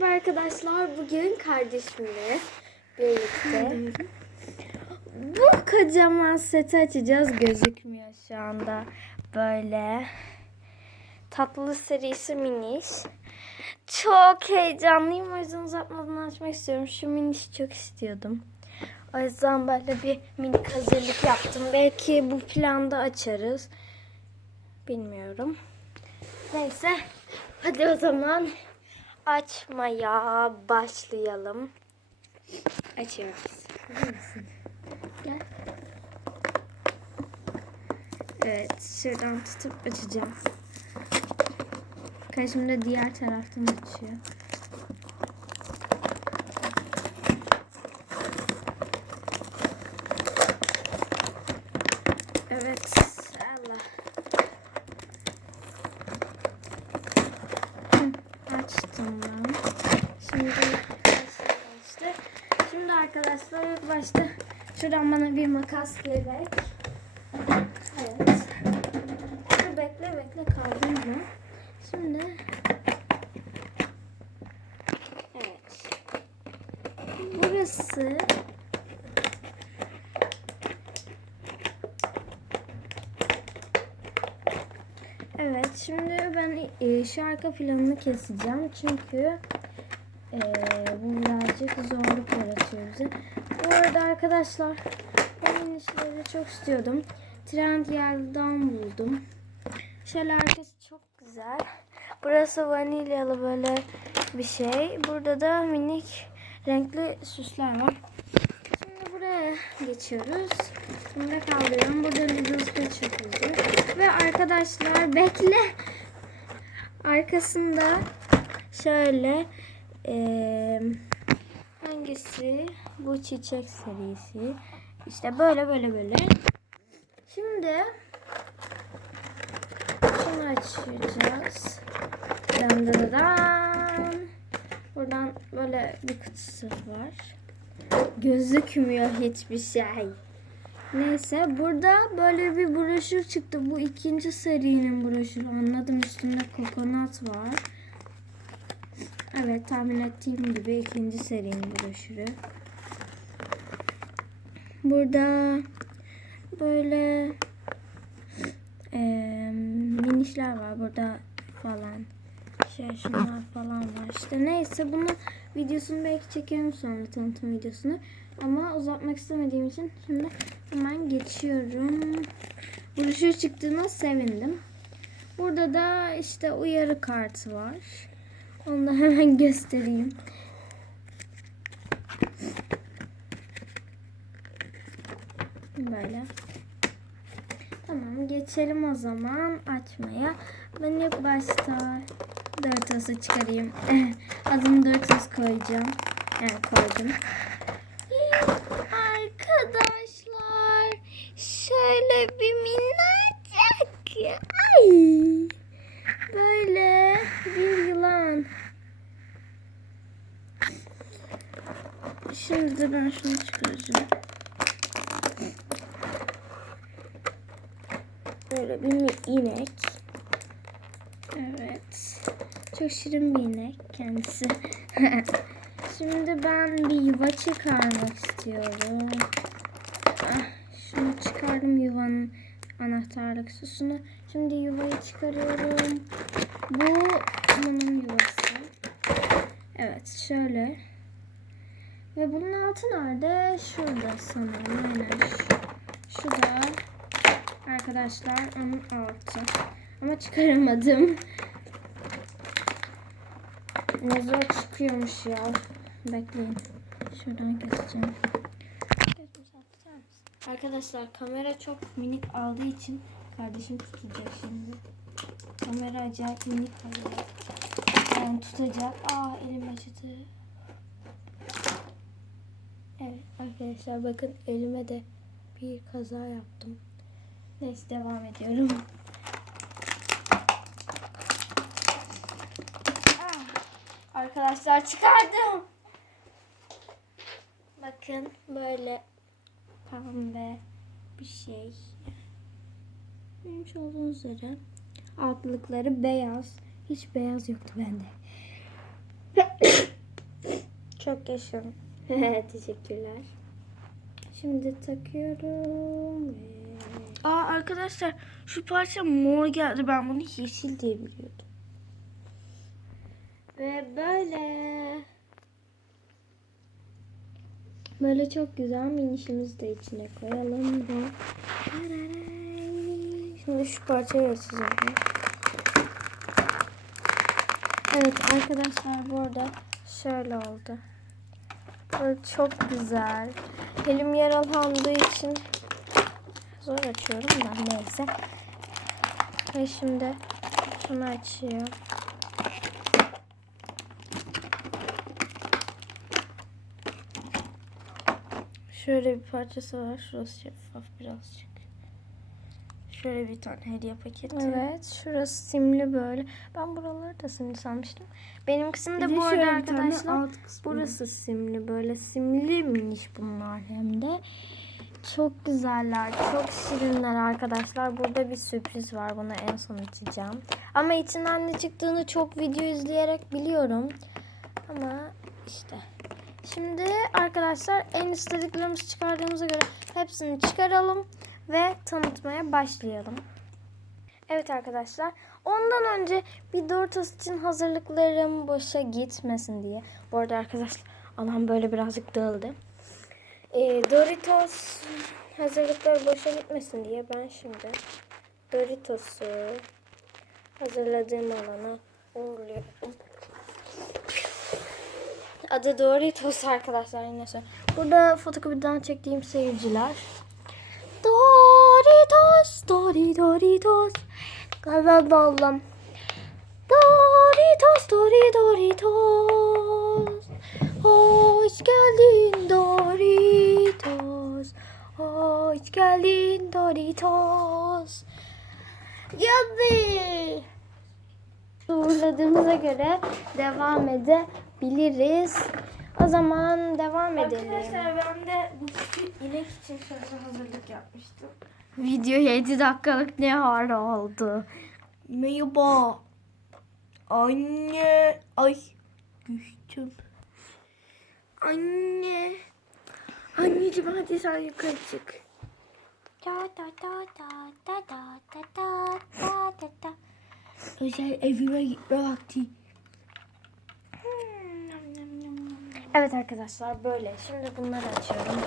Merhaba arkadaşlar. Bugün kardeşimle birlikte bu kocaman seti açacağız. Gözükmüyor şu anda. Böyle tatlı serisi miniş. Çok heyecanlıyım. O yüzden uzatmadan açmak istiyorum. Şu minişi çok istiyordum. O yüzden böyle bir minik hazırlık yaptım. Belki bu planda açarız. Bilmiyorum. Neyse. Hadi o zaman açmaya başlayalım. Açıyoruz. Gel. Evet, şuradan tutup açacağım. Karşımda da diğer taraftan açıyor. Evet, Allah. Hı, Açtım ben. Şimdi işte. Şimdi arkadaşlar ilk başta şuradan bana bir makas gerek. Evet. Dur bekle bekle kaldım mı? Şimdi Evet. Burası Evet, şimdi ben e, şu arka planını keseceğim çünkü e, bu birazcık zorluk yaratıyor bize. Arada arkadaşlar, ben minişleri çok istiyordum. Trendyol'dan buldum. Şöyle arkası çok güzel. Burası vanilyalı böyle bir şey. Burada da minik renkli süsler var. Şimdi buraya geçiyoruz. Şimdi kaldırıyorum. Burada Lidl yazıyor. Ve arkadaşlar bekle. Arkasında şöyle eee, hangisi? Bu çiçek serisi. İşte böyle böyle böyle. Şimdi şunu açacağız. Dan dan dan. Buradan böyle bir kutusu var. Gözükmüyor hiçbir şey. Neyse burada böyle bir broşür çıktı. Bu ikinci serinin broşürü. Anladım üstünde kokonat var. Evet tahmin ettiğim gibi ikinci serinin broşürü. Burada böyle eee minişler var burada falan. Şey şunlar falan var. İşte neyse bunu videosunu belki çekerim sonra tanıtım videosunu. Ama uzatmak istemediğim için şimdi hemen geçiyorum. Broşür çıktığına sevindim. Burada da işte uyarı kartı var. Onu da hemen göstereyim. Böyle. Tamam geçelim o zaman açmaya. Ben ilk başta Doritos çıkarayım. Adını Doritos koyacağım. Yani koydum. Arkadaşlar şöyle bir minnacık. Ay. Böyle bir yılan. Şimdi de ben şunu çıkaracağım. Böyle bir inek. Evet. Çok şirin bir inek kendisi. Şimdi ben bir yuva çıkarmak istiyorum. Ah, şunu çıkardım yuvanın anahtarlık süsünü. Şimdi yuvayı çıkarıyorum. Bu bunun yuvası. Evet şöyle. Ve bunun altı nerede? Şurada sanırım. Aynen şu. Arkadaşlar onun altı. Ama çıkaramadım. Ne zor çıkıyormuş ya. Bekleyin. Şuradan keseceğim. Arkadaşlar kamera çok minik aldığı için kardeşim tutacak şimdi. Kamera acayip minik alıyor. Yani tutacak. Aa elim acıdı. Evet arkadaşlar bakın elime de bir kaza yaptım. Neyse devam ediyorum. Ah, Arkadaşlar çıkardım. Bakın böyle pembe bir şey. Görmüş olduğunuz üzere altlıkları beyaz. Hiç beyaz yoktu bende. Çok yaşın. Teşekkürler. Şimdi takıyorum. ve- Aa arkadaşlar şu parça mor geldi. Ben bunu yeşil diye biliyordum. Ve böyle. Böyle çok güzel minişimizi de içine koyalım ve Şimdi şu parçayı açacağım. Evet arkadaşlar bu arada şöyle oldu. Böyle çok güzel. Elim yaralandığı için zor açıyorum da neyse. Ve şimdi şunu açıyor. Şöyle bir parçası var. Şurası şeffaf birazcık. Şöyle bir tane hediye paketi. Evet şurası simli böyle. Ben buraları da simli sanmıştım. Benimkisini de de bu arada arkadaşlar alt kısmı. burası simli böyle simli miniş bunlar hem de. Çok güzeller, çok şirinler arkadaşlar. Burada bir sürpriz var. Bunu en son açacağım. Ama içinden ne çıktığını çok video izleyerek biliyorum. Ama işte. Şimdi arkadaşlar en istediklerimizi çıkardığımıza göre hepsini çıkaralım ve tanıtmaya başlayalım. Evet arkadaşlar. Ondan önce bir Doritos için hazırlıklarım boşa gitmesin diye. Bu arada arkadaşlar alan böyle birazcık dağıldı. Ee, Doritos hazırlıkları boşa gitmesin diye ben şimdi Doritos'u hazırladığım alana uğurluyorum. Adı Doritos arkadaşlar yine söyle. Burada fotokopiden çektiğim seyirciler. Doritos, Dori Doritos. Galiba ballam. Doritos, Dori Doritos. Hoş geldin Doritos. Hoş geldin Doritos. Geldi. Uğurladığımıza göre devam edebiliriz. O zaman devam edelim. Arkadaşlar ben de bu küçük inek için şöyle hazırlık yapmıştım. Video 7 dakikalık ne hara oldu. Merhaba. Anne. Ay. Düştüm. Anne. Anneciğim hadi sen yukarı çık. Da da da da da da da da da da da. Özel evime gitme vakti. Evet arkadaşlar böyle. Şimdi bunları açıyorum.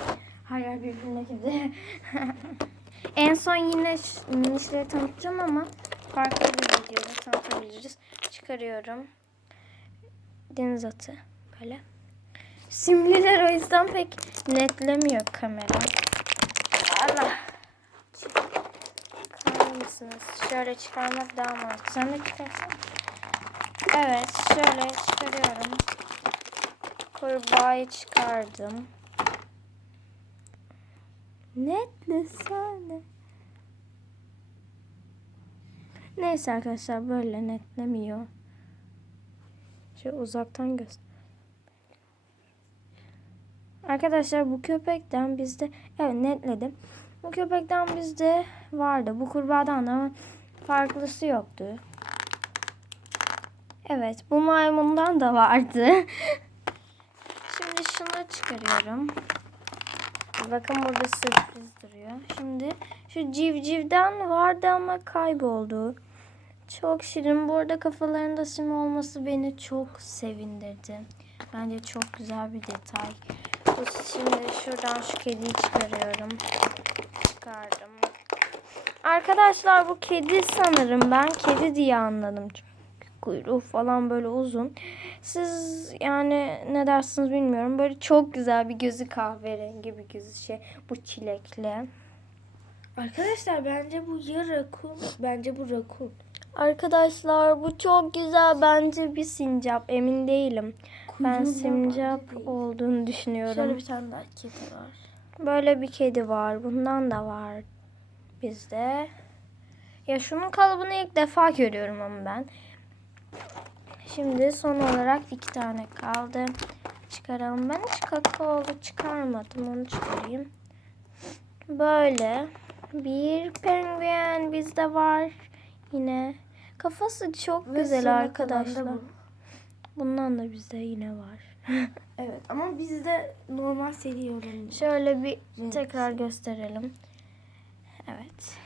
Her yer birbirine gidiyor. en son yine minişleri tanıtacağım ama farklı bir videoda tanıtabiliriz. Çıkarıyorum. Deniz atı. Böyle. Simliler o yüzden pek netlemiyor kamera. Allah. Çıkar mısınız? Şöyle çıkarmak daha mantıklı. Sen de çıkarsan. Evet şöyle çıkarıyorum. Kurbağayı çıkardım. Netlesene. Neyse arkadaşlar böyle netlemiyor. Şöyle uzaktan göster. Arkadaşlar bu köpekten bizde evet netledim. Bu köpekten bizde vardı. Bu kurbağadan da farklısı yoktu. Evet bu maymundan da vardı. Şimdi şunu çıkarıyorum. Bakın burada sürpriz duruyor. Şimdi şu civcivden vardı ama kayboldu. Çok şirin. Bu arada kafalarında sim olması beni çok sevindirdi. Bence çok güzel bir detay. Şimdi şuradan şu kediyi çıkarıyorum. Çıkardım. Arkadaşlar bu kedi sanırım. Ben kedi diye anladım. Çünkü kuyruğu falan böyle uzun. Siz yani ne dersiniz bilmiyorum. Böyle çok güzel bir gözü kahverengi bir gözü şey. Bu çilekli. Arkadaşlar bence bu ya rakun. Bence bu rakun. Arkadaşlar bu çok güzel. Bence bir sincap. Emin değilim. Ben Kuyruğundan sincap olduğunu düşünüyorum. Şöyle bir tane daha kedi var. Böyle bir kedi var. Bundan da var bizde. Ya şunun kalıbını ilk defa görüyorum ama ben. Şimdi son olarak iki tane kaldı. Çıkaralım. Ben hiç kakaolu çıkarmadım. Onu çıkarayım. Böyle bir penguen bizde var. Yine kafası çok Ve güzel arkadaşlar. bu. Bundan da bizde yine var. Evet ama bizde normal seri olanı. Şöyle bir Renk tekrar gösterelim. Evet.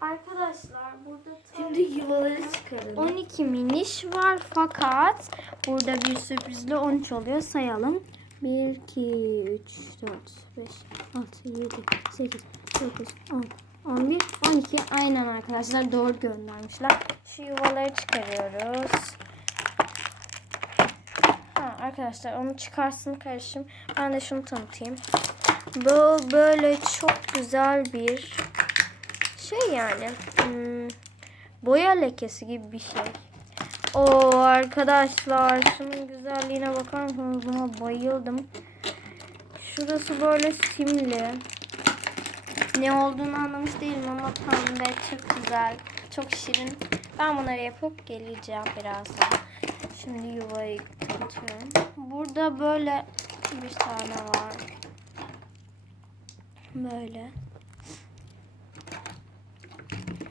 Arkadaşlar burada Şimdi yuvaları çıkaralım. 12 miniş var fakat burada bir sürprizli 13 oluyor. Sayalım. 1, 2, 3, 4, 5, 6, 7, 8, 9, 10, 11, 12. Aynen arkadaşlar doğru göndermişler. Şu yuvaları çıkarıyoruz. Arkadaşlar onu çıkarsın karışım. Ben de şunu tanıtayım. Bu böyle çok güzel bir şey yani. Hmm, boya lekesi gibi bir şey. O arkadaşlar şunun güzelliğine bakar mısınız? Buna bayıldım. Şurası böyle simli. Ne olduğunu anlamış değilim ama pembe çok güzel. Çok şirin. Ben bunları yapıp geleceğim birazdan. Şimdi yuvayı kapatıyorum. Burada böyle bir tane var. Böyle.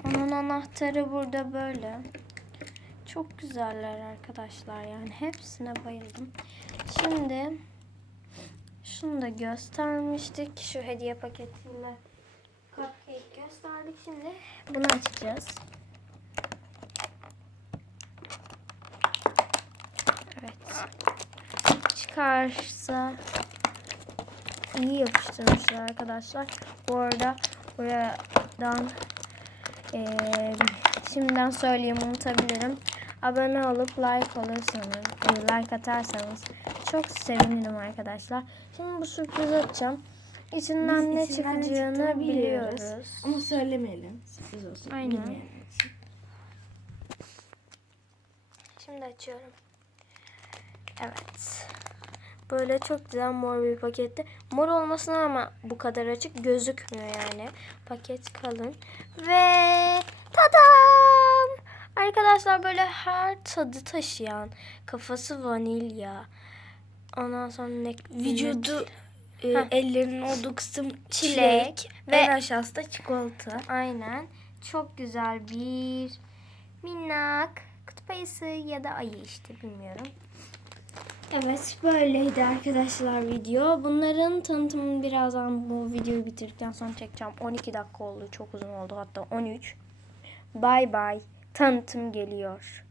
Onun anahtarı burada böyle. Çok güzeller arkadaşlar yani hepsine bayıldım. Şimdi şunu da göstermiştik. Şu hediye paketiyle cupcake gösterdik. Şimdi bunu açacağız. Evet. Çıkarsa iyi yapıştırmışlar arkadaşlar. Bu arada buradan eee, şimdiden söyleyeyim unutabilirim. Abone olup like olursanız, e, like atarsanız çok sevinirim arkadaşlar. Şimdi bu sürprizi açacağım. İçinden Biz ne içinden çıkacağını biliyoruz. biliyoruz. Ama söylemeyelim. Sürpriz olsun. Aynen. Şimdi açıyorum. Evet. Böyle çok güzel mor bir pakette. Mor olmasına ama bu kadar açık gözükmüyor yani. Paket kalın. Ve tadam! Arkadaşlar böyle her tadı taşıyan kafası vanilya. Ondan sonra ne Vücudu e, Heh. ellerinin olduğu kısım Çilek çilek, ve- en aşağısı da çikolata. Aynen. Çok güzel bir minnak kutup ayısı ya da ayı işte bilmiyorum. Evet böyleydi arkadaşlar video. Bunların tanıtımını birazdan bu videoyu bitirdikten sonra çekeceğim. 12 dakika oldu. Çok uzun oldu hatta 13. Bay bay. Tanıtım geliyor.